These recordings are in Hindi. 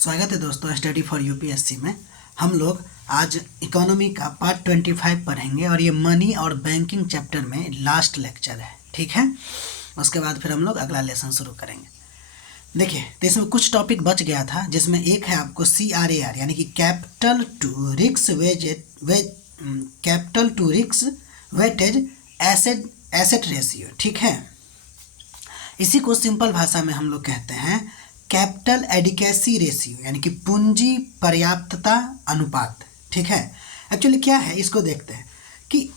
स्वागत है दोस्तों स्टडी फॉर यूपीएससी में। हम लोग आज इकोनॉमी का पार्ट 25 पढ़ेंगे और ये मनी और बैंकिंग चैप्टर में लास्ट लेक्चर है, ठीक है। उसके बाद फिर हम लोग अगला लेसन शुरू करेंगे। देखिए, तो इसमें कुछ टॉपिक बच गया था, जिसमें एक है आपको CRAR यानी कि capital to risk weightage asset ratio, ठीक है। इसी को सिंपल भाषा में हम लोग कहते हैं कैपिटल एडिकेसी रेशियो यानी कि पूंजी पर्याप्तता अनुपात, ठीक है। एक्चुअली क्या है, इसको देखते हैं कि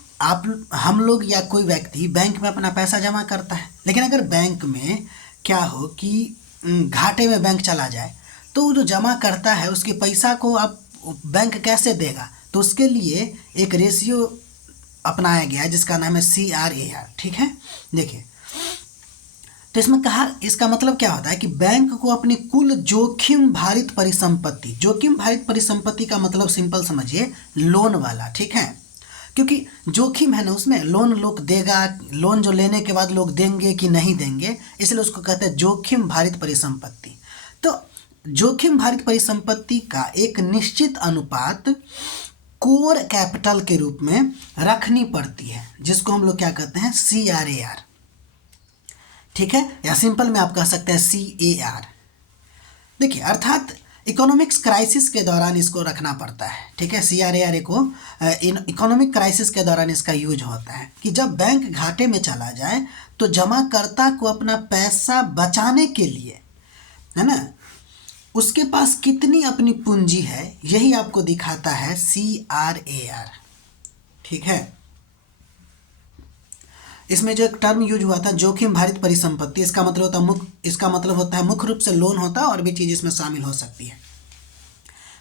हम लोग या कोई व्यक्ति बैंक में अपना पैसा जमा करता है, लेकिन अगर बैंक में क्या हो कि घाटे में बैंक चला जाए तो वो जो जमा करता है उसके पैसा को आप बैंक कैसे देगा, तो उसके लिए एक रेशियो अपनाया गया है जिसका नाम है CRAR, ठीक है। देखिए, तो इसमें कहा, इसका मतलब क्या होता है कि बैंक को अपनी कुल जोखिम भारित परिसंपत्ति का मतलब सिंपल समझिए लोन वाला, ठीक है। क्योंकि जोखिम है ना, उसमें लोन लोग देगा, लोन जो लेने के बाद लोग देंगे कि नहीं देंगे, इसलिए उसको कहते हैं जोखिम भारित परिसंपत्ति। तो जोखिम भारित परिसंपत्ति का एक निश्चित अनुपात कोर कैपिटल के रूप में रखनी पड़ती है, जिसको हम लोग क्या कहते हैं CRAR, ठीक है, या सिंपल में आप कह सकते हैं CAR। देखिए, अर्थात इकोनॉमिक्स क्राइसिस के दौरान इसको रखना पड़ता है, ठीक है। CRAR को इकोनॉमिक क्राइसिस के दौरान इसका यूज होता है कि जब बैंक घाटे में चला जाए तो जमाकर्ता को अपना पैसा बचाने के लिए, है ना, उसके पास कितनी अपनी पूंजी है, यही आपको दिखाता है CRAR, ठीक है। इसमें जो एक टर्म यूज हुआ था जोखिम भारित परिसंपत्ति, इसका मतलब होता है मुख्य रूप से लोन होता है, और भी चीज़ इसमें शामिल हो सकती है।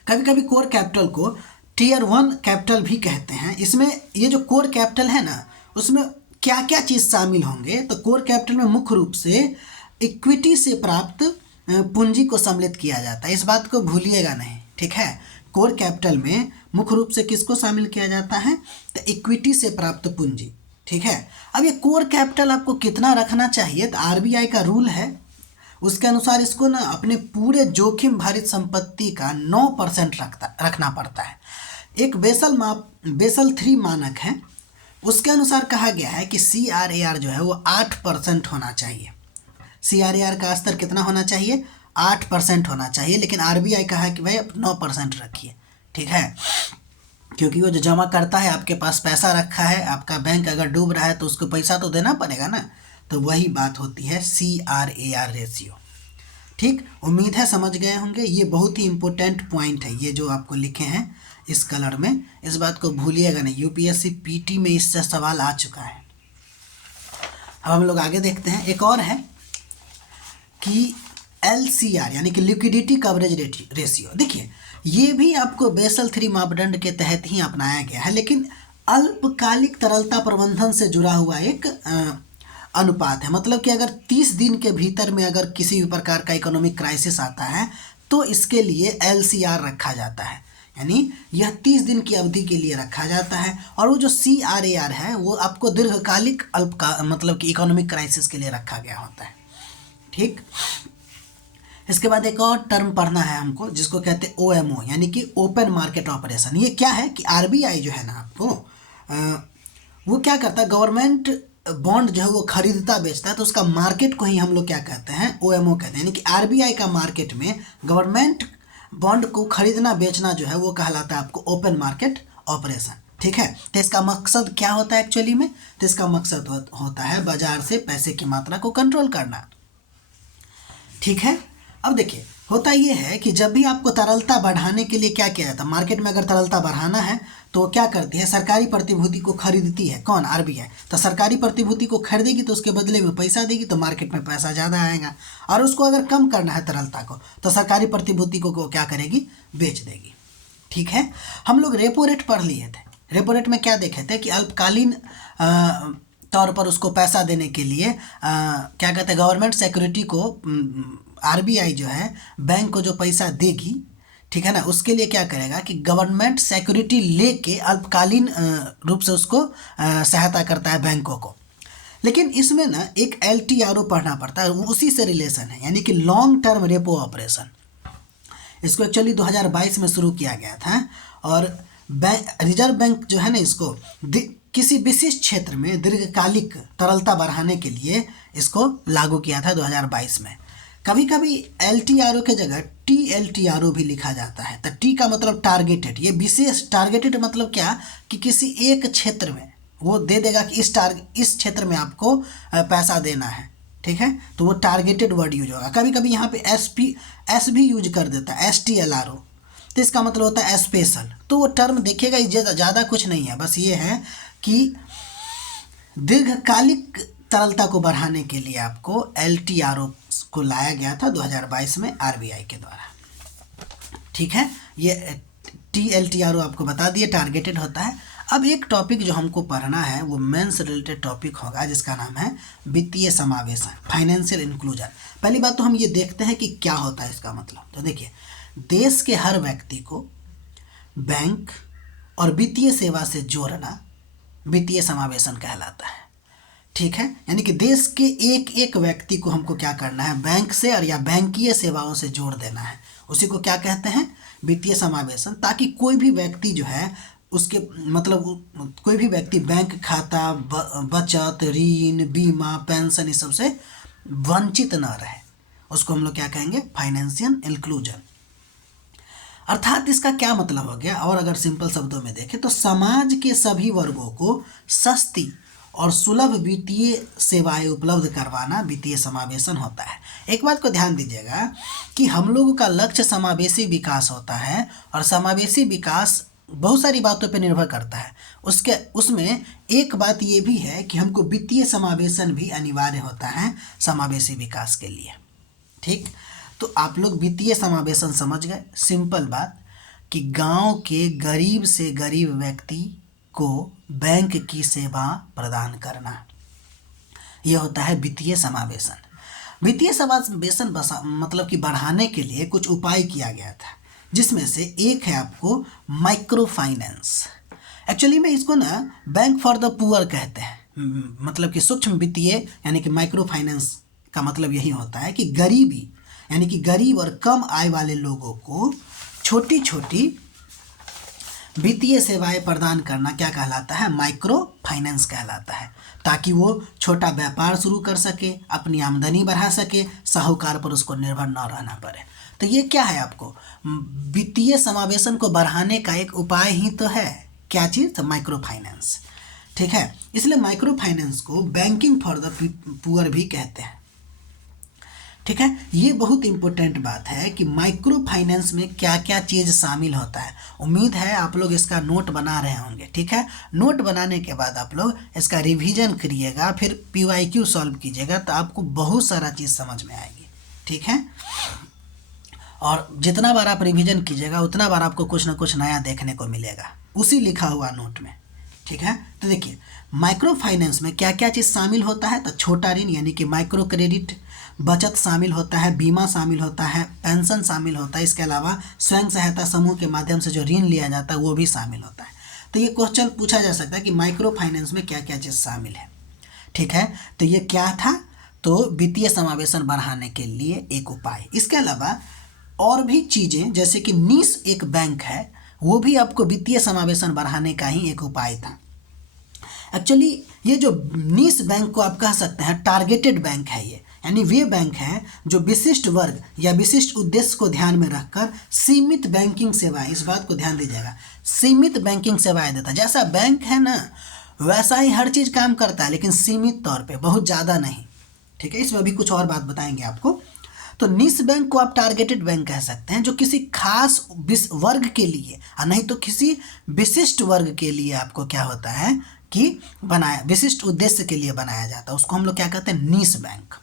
कभी कभी कोर कैपिटल को टियर 1 कैपिटल भी कहते हैं। इसमें ये जो कोर कैपिटल है ना, उसमें क्या क्या चीज़ शामिल होंगे, तो कोर कैपिटल में मुख्य रूप से इक्विटी से प्राप्त पूंजी को सम्मिलित किया जाता है, इस बात को भूलिएगा नहीं, ठीक है। कोर कैपिटल में मुख्य रूप से किसको शामिल किया जाता है, तो इक्विटी से प्राप्त पूंजी, ठीक है। अब ये कोर कैपिटल आपको कितना रखना चाहिए, तो RBI का रूल है, उसके अनुसार इसको ना अपने पूरे जोखिम भारित संपत्ति का 9% रखना पड़ता है। एक बेसल 3 मानक है, उसके अनुसार कहा गया है कि CRAR जो है वो 8% होना चाहिए। CRAR का स्तर कितना होना चाहिए, 8% होना चाहिए, लेकिन RBI कहा कि भाई 9% रखिए, ठीक है। क्योंकि वो जो जमा करता है, आपके पास पैसा रखा है, आपका बैंक अगर डूब रहा है तो उसको पैसा तो देना पड़ेगा ना, तो वही बात होती है CRAR रेशियो, ठीक। उम्मीद है समझ गए होंगे। ये बहुत ही इंपॉर्टेंट पॉइंट है, ये जो आपको लिखे हैं इस कलर में, इस बात को भूलिएगा नहीं, UPSC PT में इससे सवाल आ चुका है। अब हम लोग आगे देखते हैं। एक और है कि LCR यानी कि लिक्विडिटी कवरेज रेशियो। देखिए, ये भी आपको बेसल 3 मापदंड के तहत ही अपनाया गया है, लेकिन अल्पकालिक तरलता प्रबंधन से जुड़ा हुआ एक अनुपात है। मतलब कि अगर 30 दिन के भीतर में अगर किसी भी प्रकार का इकोनॉमिक क्राइसिस आता है तो इसके लिए LCR रखा जाता है, यानी यह 30 दिन की अवधि के लिए रखा जाता है। और वो जो CRAR है वो आपको दीर्घकालिक मतलब कि इकोनॉमिक क्राइसिस के लिए रखा गया होता है, ठीक। इसके बाद एक और टर्म पढ़ना है हमको, जिसको कहते हैं OMO यानी कि ओपन मार्केट ऑपरेशन। ये क्या है कि RBI जो है ना आपको वो क्या करता है, गवर्नमेंट बॉन्ड जो है वो खरीदता बेचता है, तो उसका मार्केट को ही हम लोग क्या कहते हैं, OMO कहते हैं। यानी कि RBI का मार्केट में गवर्नमेंट बॉन्ड को खरीदना बेचना जो है वो कहलाता है आपको ओपन मार्केट ऑपरेशन, ठीक है। तो इसका मकसद क्या होता है एक्चुअली में, तो इसका मकसद होता है बाजार से पैसे की मात्रा को कंट्रोल करना, ठीक है। अब देखिए, होता ये है कि जब भी आपको तरलता बढ़ाने के लिए क्या किया जाता है, मार्केट में अगर तरलता बढ़ाना है तो क्या करती है, सरकारी प्रतिभूति को खरीदती है, कौन, RBI। तो सरकारी प्रतिभूति को खरीदेगी तो उसके बदले में पैसा देगी, तो मार्केट में पैसा ज़्यादा आएगा। और उसको अगर कम करना है तरलता को, तो सरकारी प्रतिभूति को क्या करेगी, बेच देगी, ठीक है। हम लोग रेपो रेट पढ़ लिए थे। रेपो रेट में क्या देखे थे कि अल्पकालीन तौर पर उसको पैसा देने के लिए क्या कहते हैं, गवर्नमेंट सिक्योरिटी को RBI जो है बैंक को जो पैसा देगी, ठीक है ना, उसके लिए क्या करेगा कि गवर्नमेंट सिक्योरिटी लेके अल्पकालीन रूप से उसको सहायता करता है बैंकों को। लेकिन इसमें ना एक LTRO पढ़ना पड़ता है, वो उसी से रिलेशन है, यानी कि लॉन्ग टर्म रेपो ऑपरेशन। इसको एक्चुअली 2022 में शुरू किया गया था और रिजर्व बैंक जो है ना इसको किसी विशिष्ट क्षेत्र में दीर्घकालिक तरलता बढ़ाने के लिए इसको लागू किया था 2022 में। कभी कभी LTRO के जगह TLTRO भी लिखा जाता है। तो T का मतलब टारगेटेड, ये विशेष टारगेटेड मतलब क्या कि किसी एक क्षेत्र में वो दे देगा कि इस क्षेत्र में आपको पैसा देना है, ठीक है, तो वो टारगेटेड वर्ड यूज होगा। कभी कभी यहाँ पे S भी यूज कर देता है, STLRO, तो इसका मतलब होता है स्पेशल। तो वो टर्म देखिएगा ज़्यादा कुछ नहीं है, बस ये है कि दीर्घकालिक तरलता को बढ़ाने के लिए आपको LTRO को लाया गया था 2022 में RBI के द्वारा, ठीक है। ये TLTRO आपको बता दिए टारगेटेड होता है। अब एक टॉपिक जो हमको पढ़ना है वो मेंस रिलेटेड टॉपिक होगा जिसका नाम है वित्तीय समावेशन, फाइनेंशियल इंक्लूजन। पहली बात तो हम ये देखते हैं कि क्या होता है इसका मतलब। तो देखिए, देश के हर व्यक्ति को बैंक और वित्तीय सेवा से जोड़ना वित्तीय समावेशन कहलाता है, ठीक है। यानी कि देश के एक एक व्यक्ति को हमको क्या करना है, बैंक से और या बैंकीय सेवाओं से जोड़ देना है, उसी को क्या कहते हैं, वित्तीय समावेशन। ताकि कोई भी व्यक्ति जो है उसके मतलब कोई भी व्यक्ति बैंक खाता, बचत, ऋण, बीमा, पेंशन इस सब से वंचित ना रहे, उसको हम लोग क्या कहेंगे, फाइनेंशियल इंक्लूजन। अर्थात इसका क्या मतलब हो गया, और अगर सिंपल शब्दों में देखें तो समाज के सभी वर्गों को सस्ती और सुलभ वित्तीय सेवाएं उपलब्ध करवाना वित्तीय समावेशन होता है। एक बात को ध्यान दीजिएगा कि हम लोगों का लक्ष्य समावेशी विकास होता है और समावेशी विकास बहुत सारी बातों पर निर्भर करता है। उसमें एक बात ये भी है कि हमको वित्तीय समावेशन भी अनिवार्य होता है समावेशी विकास के लिए, ठीक। तो आप लोग वित्तीय समावेशन समझ गए। सिंपल बात कि गांव के गरीब से गरीब व्यक्ति को बैंक की सेवा प्रदान करना, यह होता है वित्तीय समावेशन। वित्तीय समावेशन मतलब कि बढ़ाने के लिए कुछ उपाय किया गया था, जिसमें से एक है आपको माइक्रो फाइनेंस। एक्चुअली में इसको ना बैंक फॉर द पुअर कहते हैं, मतलब कि सूक्ष्म वित्तीय यानी कि माइक्रो फाइनेंस का मतलब यही होता है कि गरीबी यानी कि गरीब और कम आय वाले लोगों को छोटी छोटी वित्तीय सेवाएं प्रदान करना क्या कहलाता है, माइक्रो फाइनेंस कहलाता है। ताकि वो छोटा व्यापार शुरू कर सके, अपनी आमदनी बढ़ा सके, साहूकार पर उसको निर्भर न रहना पड़े। तो ये क्या है, आपको वित्तीय समावेशन को बढ़ाने का एक उपाय ही तो है। क्या चीज़, तो माइक्रो फाइनेंस, ठीक है। इसलिए माइक्रो फाइनेंस को बैंकिंग फॉर द पुअर भी कहते हैं, ठीक है। ये बहुत इंपॉर्टेंट बात है कि माइक्रो फाइनेंस में क्या क्या चीज़ शामिल होता है। उम्मीद है आप लोग इसका नोट बना रहे होंगे, ठीक है। नोट बनाने के बाद आप लोग इसका रिवीजन करिएगा, फिर PYQ सॉल्व कीजिएगा, तो आपको बहुत सारा चीज़ समझ में आएगी, ठीक है। और जितना बार आप रिवीजन कीजिएगा उतना बार आपको कुछ ना कुछ नया देखने को मिलेगा उसी लिखा हुआ नोट में, ठीक है। तो देखिए, माइक्रो फाइनेंस में क्या क्या चीज़ शामिल होता है, तो छोटा ऋण यानी कि माइक्रो क्रेडिट, बचत शामिल होता है, बीमा शामिल होता है, पेंशन शामिल होता है, इसके अलावा स्वयं सहायता समूह के माध्यम से जो ऋण लिया जाता है वो भी शामिल होता है। तो ये क्वेश्चन पूछा जा सकता है कि माइक्रो फाइनेंस में क्या क्या चीज़ शामिल है, ठीक है। तो ये क्या था, तो वित्तीय समावेशन बढ़ाने के लिए एक उपाय। इसके अलावा और भी चीज़ें जैसे कि नीस एक बैंक है, वो भी आपको वित्तीय समावेशन बढ़ाने का ही एक उपाय था। एक्चुअली ये जो नीस बैंक को आप कह सकते हैं टारगेटेड बैंक है, ये यानी वे बैंक हैं जो विशिष्ट वर्ग या विशिष्ट उद्देश्य को ध्यान में रखकर सीमित बैंकिंग सेवाएं, इस बात को ध्यान दीजिएगा, सीमित बैंकिंग सेवाएं देता है। जैसा बैंक है ना वैसा ही हर चीज़ काम करता है, लेकिन सीमित तौर पे, बहुत ज़्यादा नहीं, ठीक है। इसमें अभी कुछ और बात बताएंगे आपको। तो निस बैंक को आप टारगेटेड बैंक कह सकते हैं, जो किसी खास वर्ग के लिए और नहीं तो किसी विशिष्ट वर्ग के लिए आपको क्या होता है कि विशिष्ट उद्देश्य के लिए बनाया जाता है, उसको हम लोग क्या कहते हैं, निस बैंक।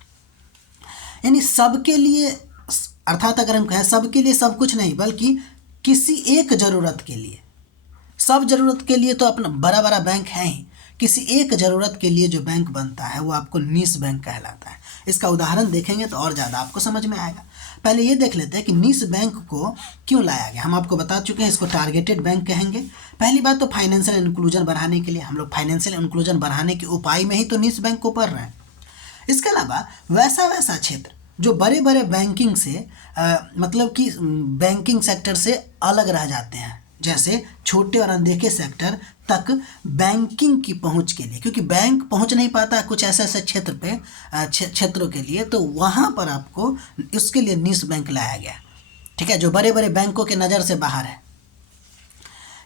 यानी सबके लिए, अर्थात अगर हम कहें सबके लिए सब कुछ नहीं, बल्कि किसी एक ज़रूरत के लिए, सब ज़रूरत के लिए तो अपना बड़ा बड़ा बैंक है ही, किसी एक ज़रूरत के लिए जो बैंक बनता है वो आपको निस बैंक कहलाता है। इसका उदाहरण देखेंगे तो और ज़्यादा आपको समझ में आएगा। पहले ये देख लेते हैं कि निस बैंक को क्यों लाया गया। हम आपको बता चुके हैं इसको टारगेटेड बैंक कहेंगे। पहली बात तो फाइनेंशियल इंक्लूजन बढ़ाने के लिए, हम लोग फाइनेंशियल इंक्लूजन बढ़ाने के उपाय में ही तो निस बैंक को पढ़ रहे हैं। इसके अलावा वैसा क्षेत्र जो बड़े बड़े बैंकिंग से मतलब कि बैंकिंग सेक्टर से अलग रह जाते हैं, जैसे छोटे और अनदेखे सेक्टर तक बैंकिंग की पहुंच के लिए, क्योंकि बैंक पहुंच नहीं पाता कुछ ऐसे ऐसे क्षेत्र पे क्षेत्रों के लिए, तो वहाँ पर आपको इसके लिए निश बैंक लाया गया, ठीक है, जो बड़े बड़े बैंकों के नज़र से बाहर है।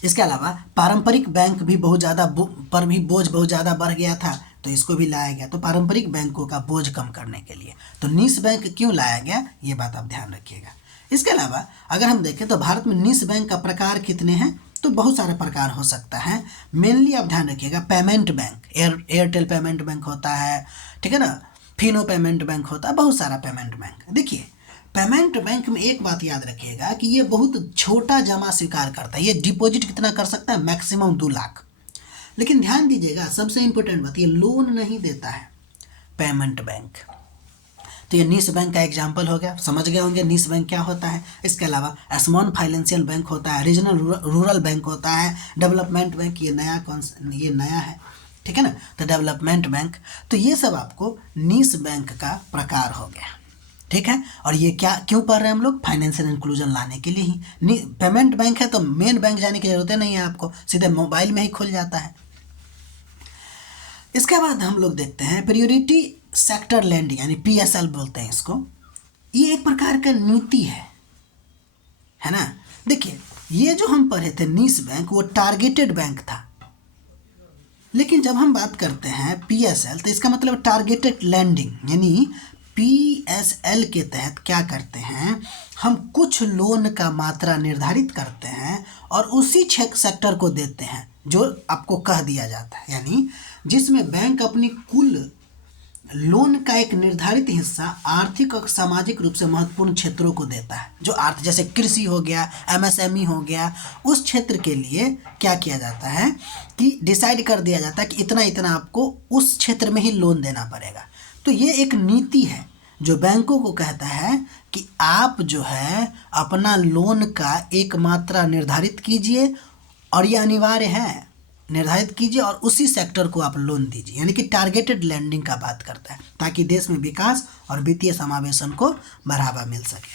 इसके अलावा पारंपरिक बैंक भी बहुत ज़्यादा पर भी बोझ बहुत ज़्यादा बढ़ गया था, तो इसको भी लाया गया, तो पारंपरिक बैंकों का बोझ कम करने के लिए। तो निश बैंक क्यों लाया गया, ये बात आप ध्यान रखिएगा। इसके अलावा अगर हम देखें तो भारत में निश बैंक का प्रकार कितने हैं, तो बहुत सारे प्रकार हो सकता है। मेनली आप ध्यान रखिएगा, payment bank, Airtel payment bank होता है, ठीक है ना, फिनो पेमेंट बैंक होता है, बहुत सारा पेमेंट बैंक। देखिए पेमेंट बैंक में एक बात याद रखिएगा कि ये बहुत छोटा जमा स्वीकार करता है, ये डिपॉजिट कितना कर सकता है, मैक्सिमम 2 लाख। लेकिन ध्यान दीजिएगा सबसे इंपॉर्टेंट बात, ये लोन नहीं देता है पेमेंट बैंक। तो ये निश बैंक का एग्जाम्पल हो गया, समझ गए होंगे निश बैंक क्या होता है। इसके अलावा स्मॉल फाइनेंशियल बैंक होता है, रीजनल रूरल बैंक होता है, डेवलपमेंट बैंक, ये नया है, ठीक है ना, तो डेवलपमेंट बैंक। तो ये सब आपको निश बैंक का प्रकार हो गया, ठीक है। और ये क्या क्यों पढ़ रहे हैं हम लोग, फाइनेंशियल इंक्लूजन लाने के लिए ही। पेमेंट बैंक है तो मेन बैंक जाने की जरूरत नहीं है आपको, सीधे मोबाइल में ही खुल जाता है। इसके बाद हम लोग देखते हैं प्रायोरिटी सेक्टर लैंडिंग, यानी PSL बोलते हैं इसको। ये एक प्रकार का नीति है ना। देखिए ये जो हम पढ़े थे निश बैंक, वो टारगेटेड बैंक था, लेकिन जब हम बात करते हैं PSL तो इसका मतलब टारगेटेड लैंडिंग, यानी PSL के तहत क्या करते हैं, हम कुछ लोन का मात्रा निर्धारित करते हैं और उसी सेक्टर को देते हैं जो आपको कह दिया जाता है, यानी जिसमें बैंक अपनी कुल लोन का एक निर्धारित हिस्सा आर्थिक और सामाजिक रूप से महत्वपूर्ण क्षेत्रों को देता है। जो जैसे कृषि हो गया, MSME हो गया, उस क्षेत्र के लिए क्या किया जाता है कि डिसाइड कर दिया जाता है कि इतना इतना आपको उस क्षेत्र में ही लोन देना पड़ेगा। तो ये एक नीति है जो बैंकों को कहता है कि आप जो है अपना लोन का एक मात्रा निर्धारित कीजिए, और ये अनिवार्य है, निर्धारित कीजिए और उसी सेक्टर को आप लोन दीजिए, यानी कि टारगेटेड लैंडिंग का बात करता है, ताकि देश में विकास और वित्तीय समावेशन को बढ़ावा मिल सके,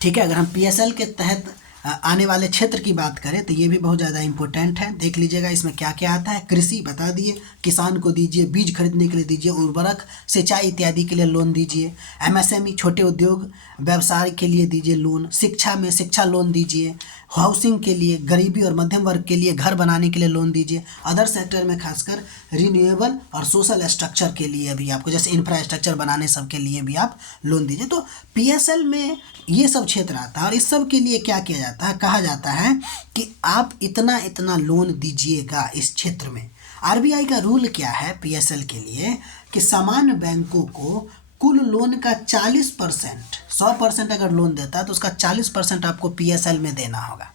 ठीक है। अगर हम PSL के तहत आने वाले क्षेत्र की बात करें तो ये भी बहुत ज़्यादा इंपॉर्टेंट है, देख लीजिएगा इसमें क्या क्या आता है। कृषि बता दिए, किसान को दीजिए, बीज खरीदने के लिए दीजिए, उर्वरक, सिंचाई इत्यादि के लिए लोन दीजिए। MSME छोटे उद्योग व्यवसाय के लिए दीजिए लोन। शिक्षा में शिक्षा लोन दीजिए। हाउसिंग के लिए, गरीबी और मध्यम वर्ग के लिए घर बनाने के लिए लोन दीजिए। अदर सेक्टर में खासकर रिन्यूएबल और सोशल स्ट्रक्चर के लिए भी आपको, जैसे इंफ्रास्ट्रक्चर बनाने सब के लिए भी आप लोन दीजिए। तो PSL में ये सब क्षेत्र आता है, और इस सब के लिए क्या किया जाता है, कहा जाता है कि आप इतना इतना लोन दीजिएगा इस क्षेत्र में। RBI का रूल क्या है PSL के लिए कि सामान्य बैंकों को कुल लोन का 40%, 100% अगर लोन देता है तो उसका 40% आपको PSL में देना होगा,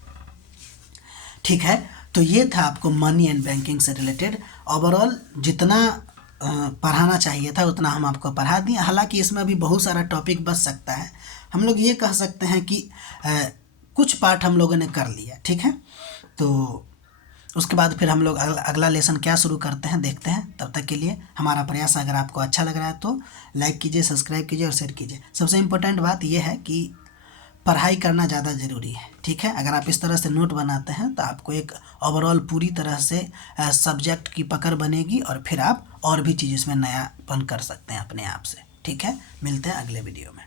ठीक है। तो ये था आपको मनी एंड बैंकिंग से रिलेटेड। ओवरऑल जितना पढ़ाना चाहिए था उतना हम आपको पढ़ा दिए। हालांकि इसमें अभी बहुत सारा टॉपिक बच सकता है। हम लोग ये कह सकते हैं कि कुछ पार्ट हम लोगों ने कर लिया, ठीक है। तो उसके बाद फिर हम लोग अगला लेसन क्या शुरू करते हैं देखते हैं। तब तक के लिए हमारा प्रयास अगर आपको अच्छा लग रहा है तो लाइक कीजिए, सब्सक्राइब कीजिए और शेयर कीजिए। सबसे इम्पोर्टेंट बात यह है कि पढ़ाई करना ज़्यादा ज़रूरी है, ठीक है। अगर आप इस तरह से नोट बनाते हैं तो आपको एक ओवरऑल पूरी तरह से सब्जेक्ट की पकड़ बनेगी, और फिर आप और भी चीज़ इसमें नयापन कर सकते हैं अपने आप से, ठीक है। मिलते हैं अगले वीडियो में।